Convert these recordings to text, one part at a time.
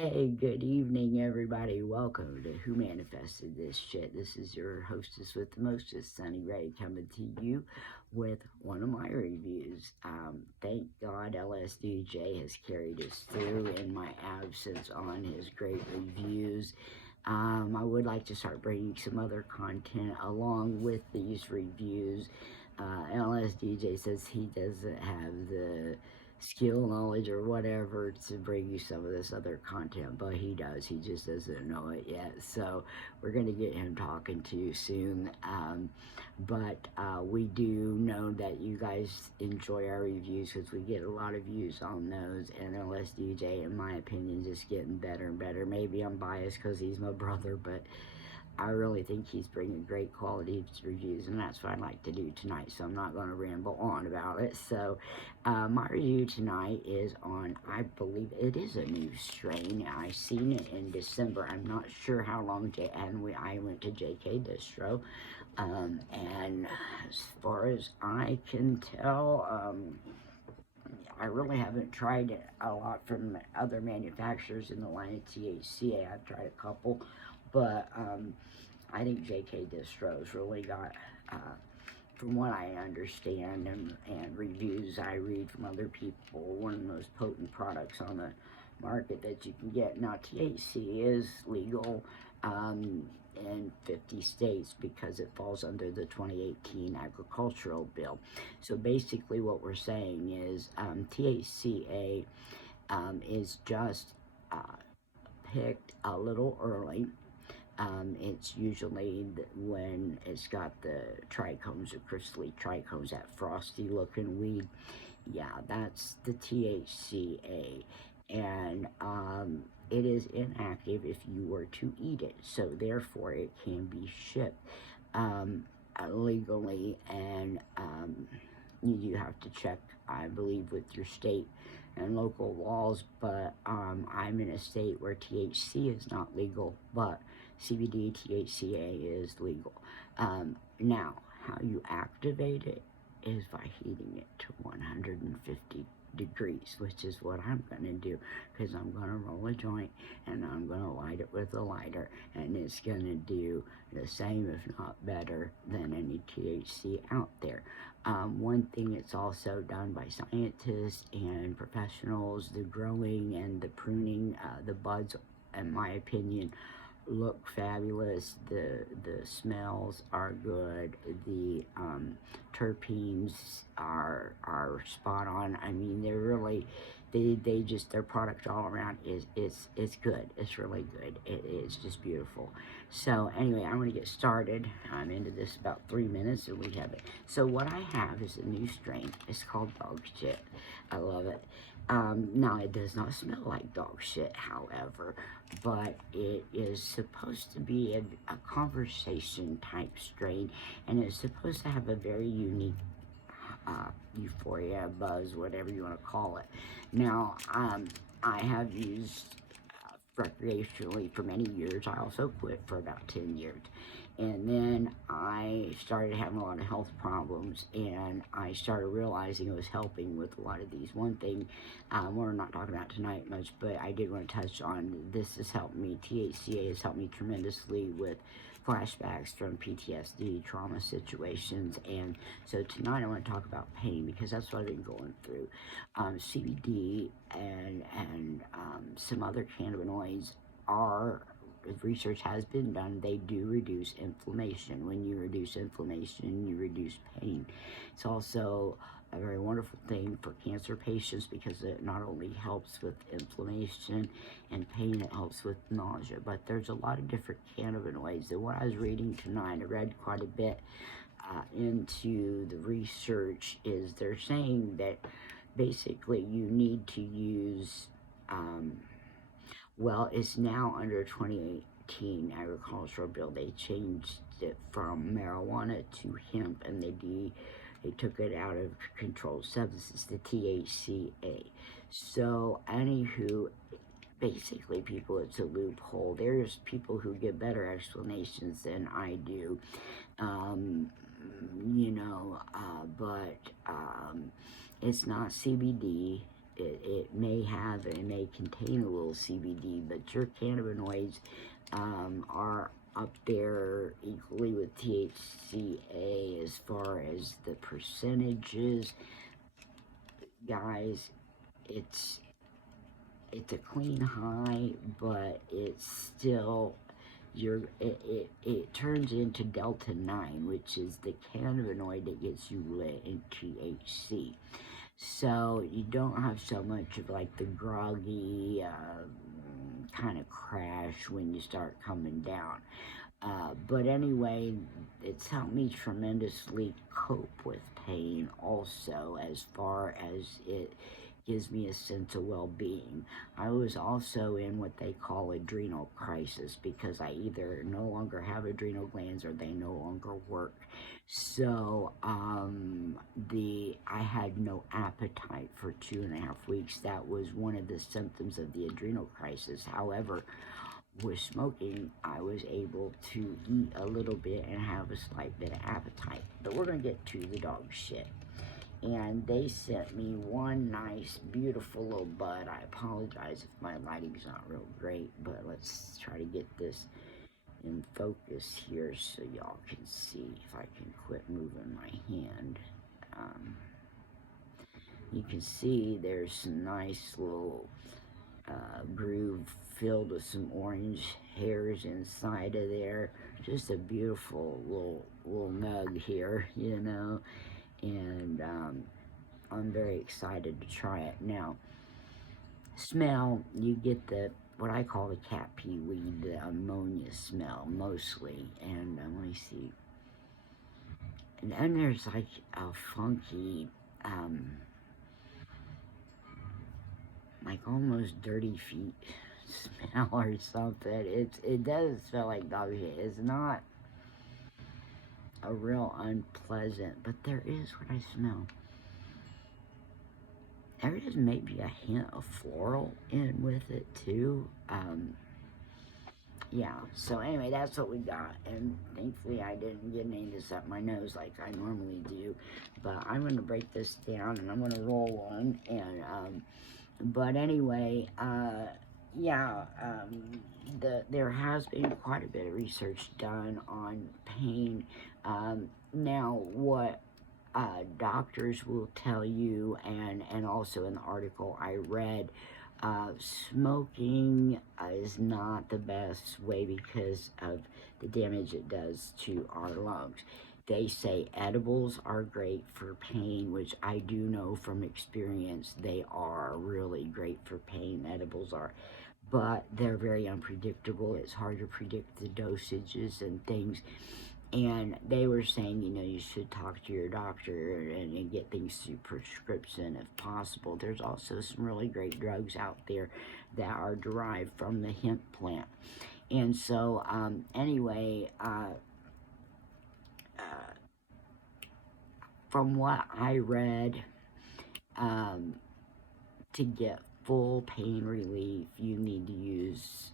Hey, good evening, everybody. Welcome to Who Manifested This Shit. This is your hostess with the mostest, Sunny Ray, coming to you with one of my reviews. Thank God LSDJ has carried us through in my absence on his great reviews. I would like to start bringing some other content along with these reviews. LSDJ says he doesn't have the skill, knowledge, or whatever to bring you some of this other content, but he does. He just doesn't know it yet. So we're going to get him talking to you soon. But we do know that you guys enjoy our reviews because we get a lot of views on those. And LSDJ, in my opinion, is just getting better and better. Maybe I'm biased because he's my brother, but I really think he's bringing great quality reviews, and that's what I'd like to do tonight, so I'm not going to ramble on about it. So, my review tonight is on, I believe it is a new strain. I seen it in December. I'm not sure how long, I went to JK Distro, and as far as I can tell, I really haven't tried it a lot from other manufacturers in the line of THCA. I've tried a couple, but I think JK Distro's really got, from what I understand and reviews I read from other people, one of the most potent products on the market that you can get. Now, THC is legal in 50 states because it falls under the 2018 agricultural bill. So basically, what we're saying is THCA is just picked a little early. It's usually when it's got the trichomes or crystally trichomes, that frosty looking weed. Yeah, that's the THCA. And it is inactive if you were to eat it. So therefore it can be shipped legally, and you do have to check, I believe, with your state and local laws. But I'm in a state where THC is not legal, but CBD THCA is legal. Now, how you activate it is by heating it to 150 degrees, which is what I'm going to do, because I'm going to roll a joint and I'm going to light it with a lighter, and it's going to do the same, if not better, than any THC out there. One thing, it's also done by scientists and professionals. The growing and the pruning, the buds, in my opinion, look fabulous. The smells are good. The terpenes are spot on. I mean, they're really, they just, their product all around is it's good. It's really good. It is just beautiful. So anyway, I'm going to get started. I'm into this about 3 minutes and we have it. So what I have is a new strain. It's called Dog Shit. I love it. Now, it does not smell like dog shit, however, but it is supposed to be a conversation type strain, and it's supposed to have a very unique euphoria, buzz, whatever you want to call it. Now, I have used recreationally for many years. I also quit for about 10 years. And then I started having a lot of health problems, and I started realizing it was helping with a lot of these. One thing we're not talking about tonight much, but I did want to touch on, this has helped me. THCA has helped me tremendously with flashbacks from PTSD, trauma situations. And so tonight I want to talk about pain, because that's what I've been going through. CBD and some other cannabinoids are, research has been done, they do reduce inflammation. When you reduce inflammation, you reduce pain. It's also a very wonderful thing for cancer patients, because it not only helps with inflammation and pain, it helps with nausea. But there's a lot of different cannabinoids, and what I was reading tonight, I read quite a bit into the research, is they're saying that basically you need to use well, it's now under 2018 agricultural bill. They changed it from marijuana to hemp, and they took it out of controlled substances, the THCA. So, anywho, basically, people, it's a loophole. There's people who give better explanations than I do, but it's not CBD. it may contain a little CBD, but your cannabinoids are up there equally with THCA as far as the percentages. Guys, it's a clean high, but it's still it turns into delta 9, which is the cannabinoid that gets you lit in THC. So you don't have so much of like the groggy kind of crash when you start coming down. But anyway, it's helped me tremendously cope with pain also, as far as it gives me a sense of well-being. I was also in what they call adrenal crisis because I either no longer have adrenal glands or they no longer work. So I had no appetite for 2.5 weeks. That was one of the symptoms of the adrenal crisis. However, with smoking, I was able to eat a little bit and have a slight bit of appetite. But we're going to get to the dog shit. And they sent me one nice, beautiful little bud. I apologize if my lighting's not real great, but let's try to get this in focus here so y'all can see. If I can quit moving my hand. You can see there's some nice little groove filled with some orange hairs inside of there. Just a beautiful little nug here, you know. And I'm very excited to try it. Now, smell, you get the, what I call the cat pee weed, the ammonia smell, mostly. And let me see. And then there's like a funky, like almost dirty feet smell or something. It does smell like dog shit. It's not a real unpleasant, but there is what I smell. There is maybe a hint of floral in with it too. Yeah, so anyway, that's what we got, and thankfully I didn't get any of this up my nose like I normally do, but I'm going to break this down, and I'm going to roll one, and, but anyway, yeah, there has been quite a bit of research done on pain. Now, what doctors will tell you, and also in the article I read, smoking is not the best way because of the damage it does to our lungs. They say edibles are great for pain, which I do know from experience they are really great for pain. Edibles are, but they're very unpredictable. It's hard to predict the dosages and things. And they were saying, you know, you should talk to your doctor and get things through prescription if possible. There's also some really great drugs out there that are derived from the hemp plant. And so, anyway, from what I read, to get full pain relief, you need to use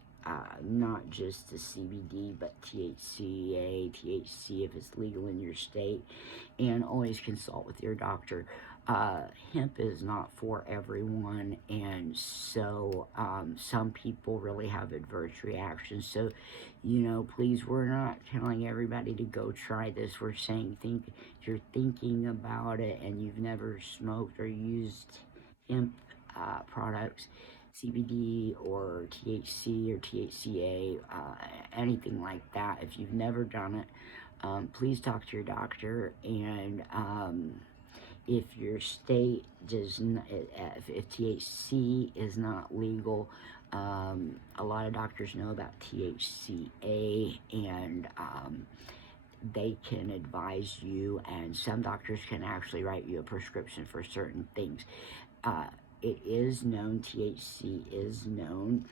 not just the CBD, but THCA, THC if it's legal in your state, and always consult with your doctor. Hemp is not for everyone, and so some people really have adverse reactions. So, you know, please, we're not telling everybody to go try this. We're saying if you're thinking about it and you've never smoked or used hemp products, CBD or THC or THCA, anything like that. If you've never done it, please talk to your doctor. And if your state does not, if THC is not legal, a lot of doctors know about THCA, and they can advise you, and some doctors can actually write you a prescription for certain things. It is known, THC is known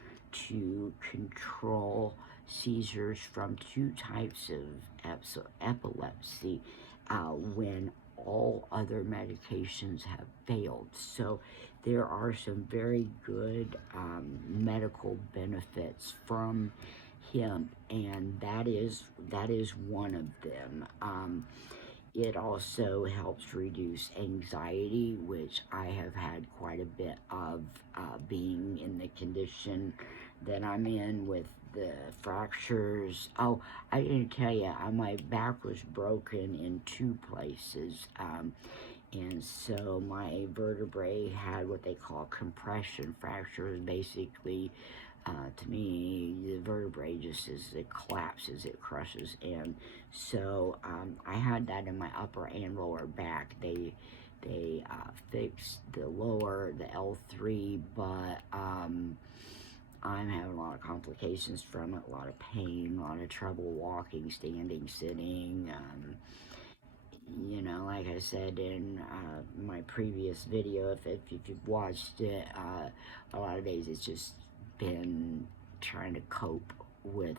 to control seizures from 2 types of epilepsy when all other medications have failed. So there are some very good medical benefits from hemp, and that is one of them. It also helps reduce anxiety, which I have had quite a bit of, being in the condition that I'm in with the fractures. Oh, I didn't tell you, my back was broken in two places. And so my vertebrae had what they call compression fractures. Basically, to me, the vertebrae just as it collapses, it crushes. And so I had that in my upper and lower back. They fixed the lower, the L3, but I'm having a lot of complications from it, a lot of pain, a lot of trouble walking, standing, sitting. You know, like I said in my previous video, if you've watched it, a lot of days it's just been trying to cope with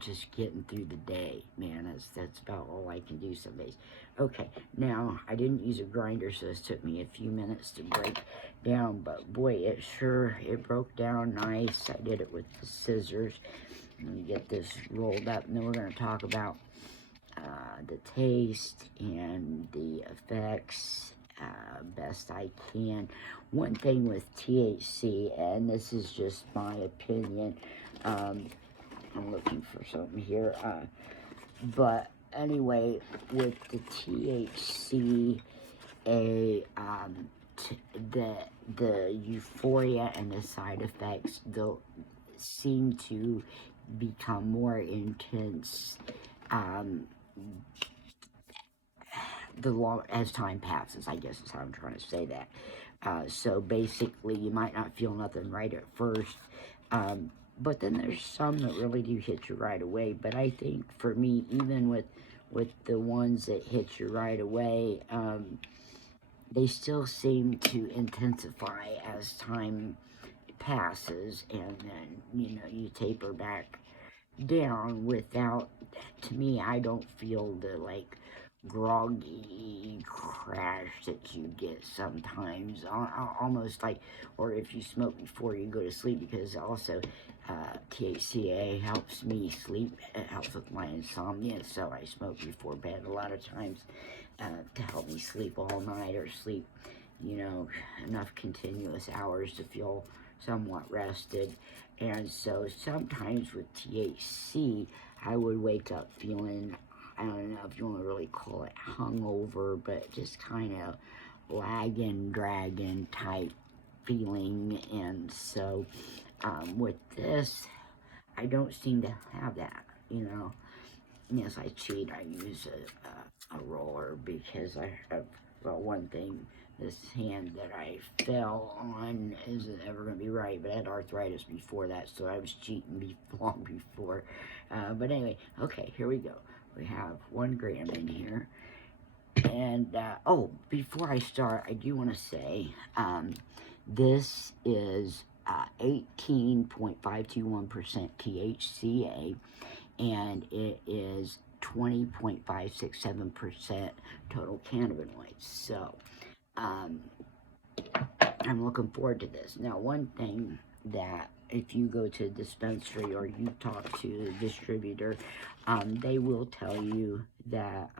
just getting through the day, man. That's about all I can do some days. Okay, now I didn't use a grinder, so this took me a few minutes to break down, but boy, it broke down nice. I did it with the scissors. Let me get this rolled up, and then we're going to talk about the taste and the effects best I can. One thing with THC, and this is just my opinion, I'm looking for something here, but anyway, with the THC, the euphoria and the side effects, they'll seem to become more intense as time passes, I guess is how I'm trying to say that. So basically, you might not feel nothing right at first, but then there's some that really do hit you right away. But I think for me, even with the ones that hit you right away, they still seem to intensify as time passes, and then you taper back down without, to me, I don't feel the like groggy crash that you get sometimes, almost like, or if you smoke before you go to sleep, because also THCA helps me sleep. It helps with my insomnia, so I smoke before bed a lot of times to help me sleep all night, or sleep enough continuous hours to feel somewhat rested. And so sometimes with THC, I would wake up feeling, I don't know if you want to really call it hungover, but just kind of lagging, dragging type feeling. And so with this, I don't seem to have that, Yes, I cheat. I use a roller because I have, well, one thing, this hand that I fell on isn't ever going to be right, but I had arthritis before that, so I was cheating long before. But anyway, okay, here we go. We have 1 gram in here. And, oh, before I start, I do want to say, this is 18.521% THCA, and it is 20.567% total cannabinoids. So, I'm looking forward to this. Now, one thing that if you go to a dispensary or you talk to the distributor, they will tell you that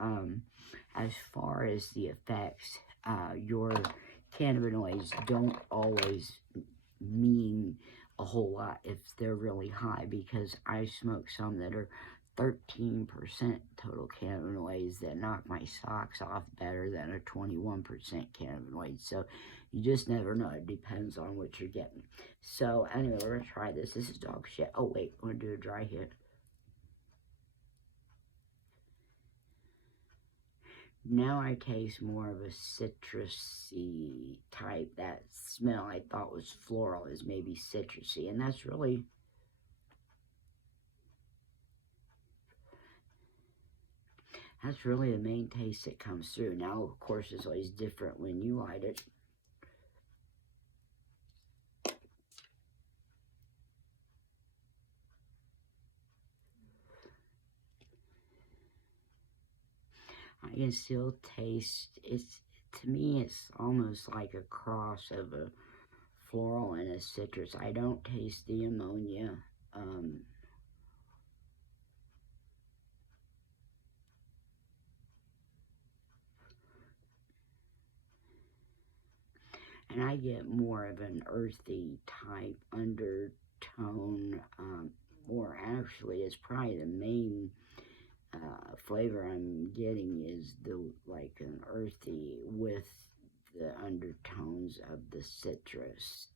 as far as the effects, your cannabinoids don't always mean a whole lot if they're really high, because I smoke some that are 13% total cannabinoids that knock my socks off better than a 21% cannabinoid. So you just never know. It depends on what you're getting. So anyway, we're gonna try this. This is dog shit. Oh wait, I'm gonna do a dry hit. Now I taste more of a citrusy type. That smell I thought was floral is maybe citrusy, and that's really the main taste that comes through. Now, of course, it's always different when you light it. I can still taste, to me, it's almost like a cross of a floral and a citrus. I don't taste the ammonia. and I get more of an earthy type undertone, or actually it's probably the main flavor I'm getting is the like an earthy with the undertones of the citrus.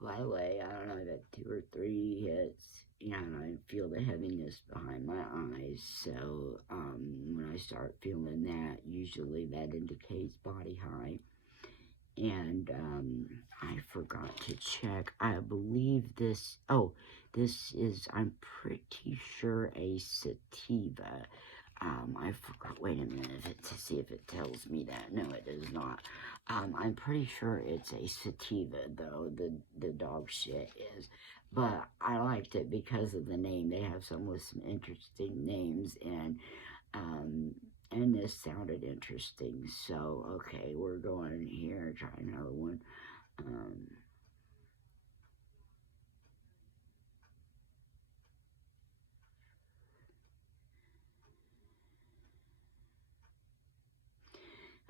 By the way, I don't know, that 2 or 3 hits, and I feel the heaviness behind my eyes. So when I start feeling that, usually that indicates body high. And I forgot to check. I believe this. Oh, this is. I'm pretty sure a sativa. I forgot. Wait a minute to see if it tells me that. No, it does not. I'm pretty sure it's a sativa, though. The dog shit is. But I liked it because of the name. They have some with some interesting names, um, and this sounded interesting. So okay, we're going in here. Try another one. Um,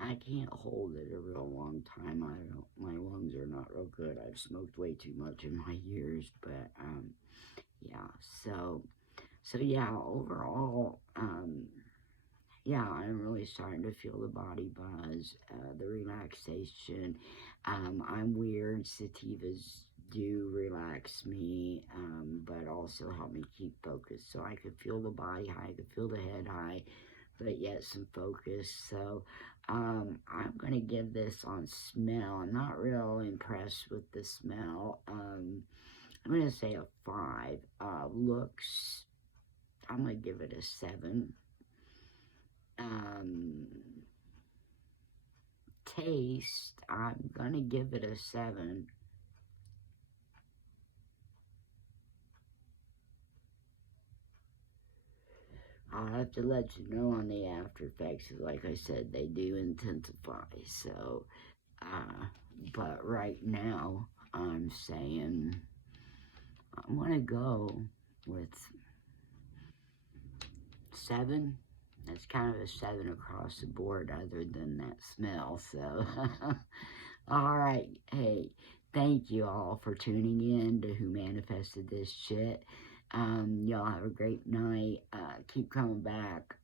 I can't hold it a real long time. I don't. My lungs are not real good. I've smoked way too much in my years, but yeah. So yeah. Overall, yeah, I'm really starting to feel the body buzz, the relaxation. I'm weird. Sativas do relax me, but also help me keep focused. So I could feel the body high, I could feel the head high, but yet some focus. So I'm going to give this on smell. I'm not real impressed with the smell. I'm going to say a 5. Looks, I'm going to give it a 7. Um, Taste, I'm going to give it a 7. I'll have to let you know on the after effects. Like I said, they do intensify. So, but right now, I'm saying I'm going to go with 7. That's kind of a 7 across the board, other than that smell. So, all right. Hey, thank you all for tuning in to Who Manifested This Shit. Y'all have a great night. Keep coming back.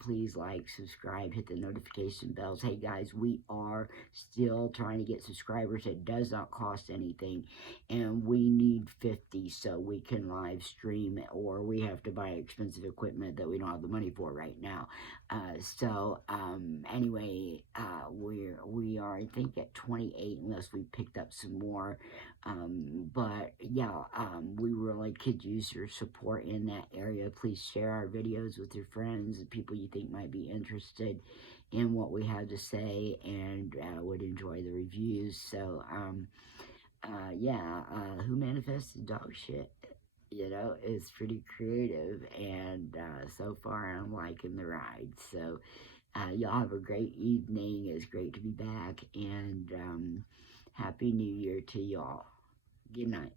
Please like, subscribe, hit the notification bells. Hey guys, we are still trying to get subscribers. It does not cost anything, and we need 50 so we can live stream, or we have to buy expensive equipment that we don't have the money for right now. Anyway, we are, I think, at 28, unless we picked up some more. But yeah, we really could use your support in that area. Please share our videos with your friends and people you think might be interested in what we have to say, and would enjoy the reviews. So yeah, Who Manifested Dog Shit, is pretty creative, and so far I'm liking the ride. So y'all have a great evening. It's great to be back, and Happy New Year to y'all. Good night.